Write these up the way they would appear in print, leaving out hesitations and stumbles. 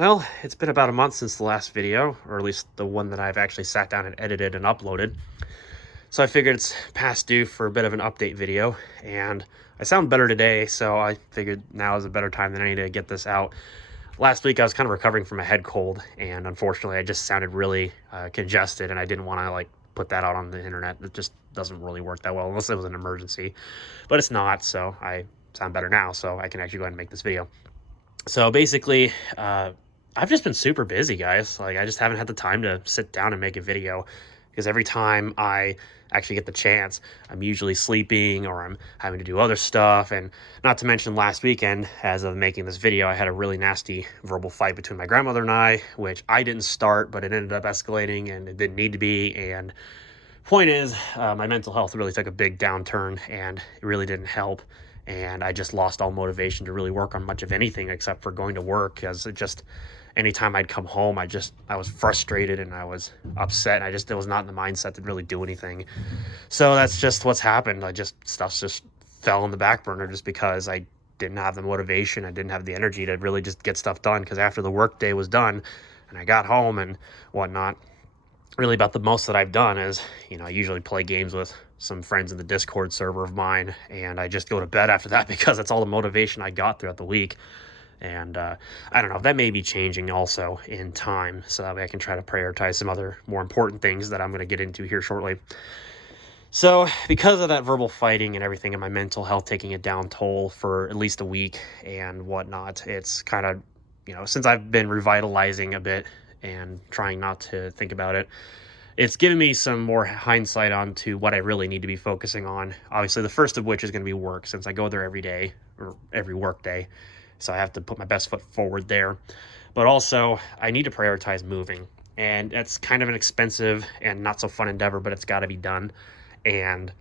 Well, it's been about a month since the last video, or at least the one that I've actually sat down and edited and uploaded. So I figured it's past due for a bit of an update video, and I sound better today, so I figured now is a better time than any to get this out. Last week I was kind of recovering from a head cold, and unfortunately I just sounded really congested, and I didn't want to put that out on the internet. It just doesn't really work that well unless it was an emergency, but it's not, so I sound better now, so I can actually go ahead and make this video. So basically, I've just been super busy, guys. I just haven't had the time to sit down and make a video because every time I actually get the chance, I'm usually sleeping or I'm having to do other stuff. And not to mention last weekend, as of making this video, I had a really nasty verbal fight between my grandmother and I, which I didn't start, but it ended up escalating and it didn't need to be. And point is, my mental health really took a big downturn and it really didn't help. And I just lost all motivation to really work on much of anything except for going to work, because it just, anytime I'd come home, I was frustrated and I was upset. And it was not in the mindset to really do anything. So that's just what's happened. Stuff just fell on the back burner just because I didn't have the motivation. I didn't have the energy to really just get stuff done, because after the work day was done and I got home and whatnot, really about the most that I've done is, I usually play games with some friends in the Discord server of mine, and I just go to bed after that because that's all the motivation I got throughout the week. And I don't know, that may be changing also in time, so that way I can try to prioritize some other more important things that I'm going to get into here shortly. So because of that verbal fighting and everything, and my mental health taking a down toll for at least a week and whatnot, it's kind of, since I've been revitalizing a bit and trying not to think about it, it's given me some more hindsight onto what I really need to be focusing on. Obviously, the first of which is going to be work, since I go there every day or every work day. So I have to put my best foot forward there. But also, I need to prioritize moving. And that's kind of an expensive and not so fun endeavor, but it's got to be done. And,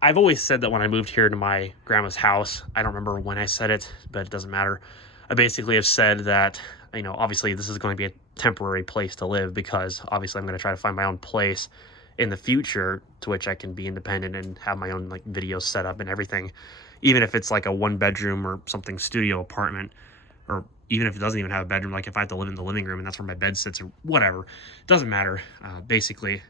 I've always said that when I moved here to my grandma's house, I don't remember when I said it, but it doesn't matter. I basically have said that, obviously this is going to be a temporary place to live, because obviously I'm going to try to find my own place in the future to which I can be independent and have my own video set up and everything, even if it's like a 1-bedroom or something studio apartment, or even if it doesn't even have a bedroom, like if I have to live in the living room and that's where my bed sits or whatever, it doesn't matter. Basically,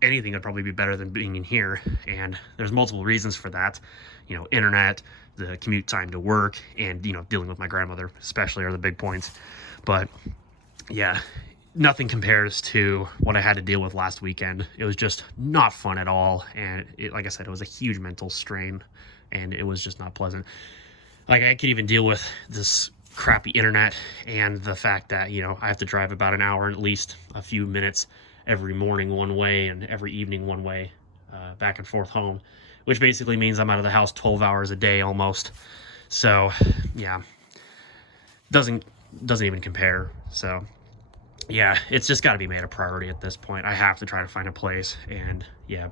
anything would probably be better than being in here. And there's multiple reasons for that. Internet, the commute time to work, and, dealing with my grandmother especially are the big points. But yeah, nothing compares to what I had to deal with last weekend. It was just not fun at all. And like I said, it was a huge mental strain, and it was just not pleasant. I could even deal with this crappy internet and the fact that, I have to drive about an hour and at least a few minutes every morning one way and every evening one way, back and forth home, which basically means I'm out of the house 12 hours a day almost. So yeah, doesn't even compare. So yeah, it's just got to be made a priority at this point. I have to try to find a place, and yeah.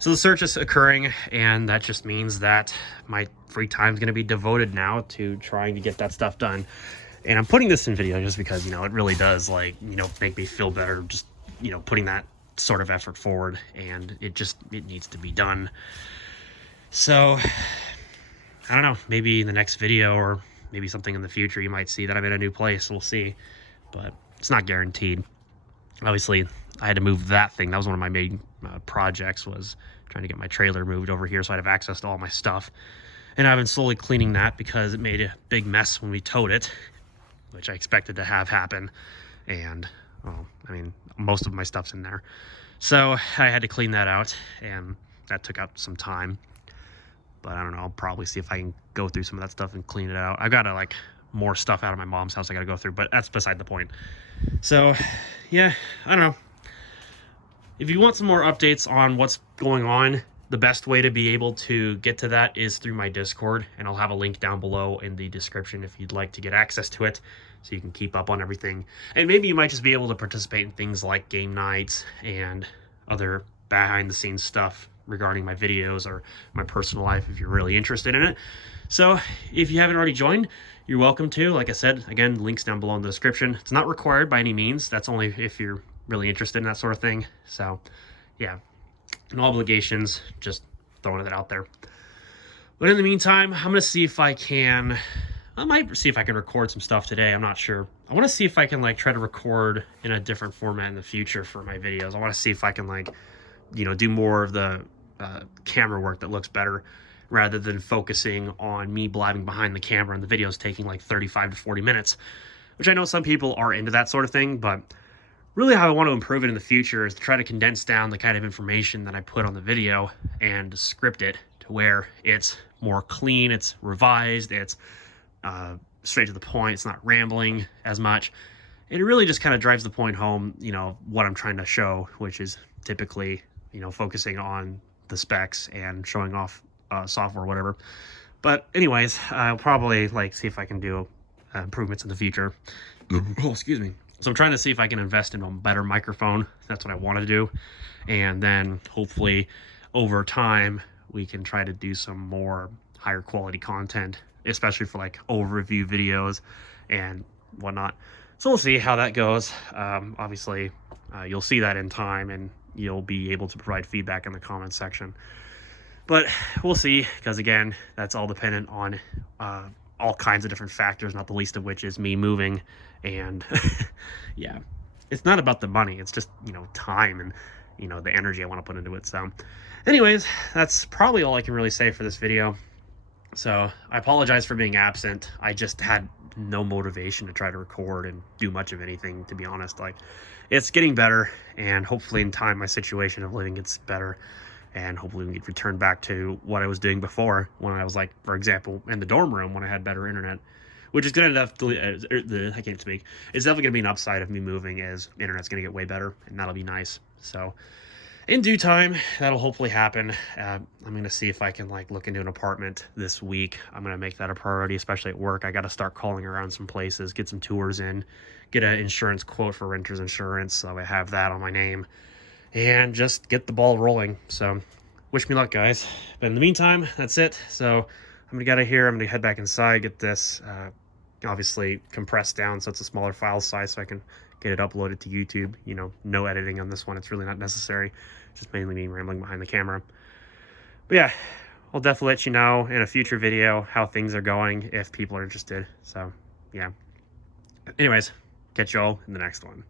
So the search is occurring, and that just means that my free time is going to be devoted now to trying to get that stuff done. And I'm putting this in video just because, it really does, make me feel better just, putting that sort of effort forward, and it needs to be done. So I don't know, maybe in the next video or maybe something in the future, you might see that I'm in a new place. We'll see, but it's not guaranteed. Obviously, I had to move that thing. That was one of my main projects, was trying to get my trailer moved over here so I'd have access to all my stuff. And I've been slowly cleaning that because it made a big mess when we towed it, which I expected to have happen. And, most of my stuff's in there. So I had to clean that out, and that took out some time. But I don't know, I'll probably see if I can go through some of that stuff and clean it out. I've got to, more stuff out of my mom's house I got to go through, but that's beside the point. So yeah, I don't know. If you want some more updates on what's going on, the best way to be able to get to that is through my Discord, and I'll have a link down below in the description if you'd like to get access to it, so you can keep up on everything. And maybe you might just be able to participate in things like game nights and other behind the scenes stuff regarding my videos or my personal life if you're really interested in it. So if you haven't already joined, you're welcome to. Like I said, again, links down below in the description. It's not required by any means. That's only if you're really interested in that sort of thing. So yeah, no obligations, just throwing it out there. But in the meantime, I'm going to see if I can I might see if I can record some stuff today. I'm not sure. I want to see if I can like try to record in a different format in the future for my videos. I want to see if I can like, you know, do more of the camera work that looks better rather than focusing on me blabbing behind the camera and the videos taking like 35 to 40 minutes, which I know some people are into that sort of thing, but really how I want to improve it in the future is to try to condense down the kind of information that I put on the video and script it to where it's more clean, it's revised, it's straight to the point, it's not rambling as much. It really just kind of drives the point home, you know, what I'm trying to show, which is typically, you know, focusing on the specs and showing off software or whatever. But anyways, I'll probably like see if I can do improvements in the future. Oh, excuse me. So I'm trying to see if I can invest in a better microphone. That's what I want to do. And then hopefully over time, we can try to do some more higher quality content, especially for like overview videos and whatnot. So we'll see how that goes. Obviously, you'll see that in time and you'll be able to provide feedback in the comments section. But we'll see, because again, that's all dependent on all kinds of different factors, not the least of which is me moving. And yeah, it's not about the money. It's just, you know, time and, you know, the energy I want to put into it. So anyways, that's probably all I can really say for this video. So I apologize for being absent. I just had no motivation to try to record and do much of anything, to be honest. Like, it's getting better, and hopefully in time my situation of living gets better, and hopefully we can get returned back to what I was doing before, when I was like, for example, in the dorm room when I had better internet, which is good enough to, I can't speak. It's definitely gonna be an upside of me moving, as the internet's gonna get way better, and that'll be nice. So in due time, that'll hopefully happen. I'm gonna see if I can like look into an apartment this week. I'm gonna make that a priority, especially at work. I gotta start calling around some places, get some tours in, get an insurance quote for renter's insurance, so I have that on my name, and just get the ball rolling. So wish me luck, guys. But in the meantime, that's it. So I'm gonna get out of here. I'm gonna head back inside, get this obviously compressed down so it's a smaller file size, so I can get it uploaded to YouTube. You know, no editing on this one. It's really not necessary. Just mainly me rambling behind the camera. But yeah, I'll definitely let you know in a future video how things are going if people are interested. So yeah. Anyways, catch y'all in the next one.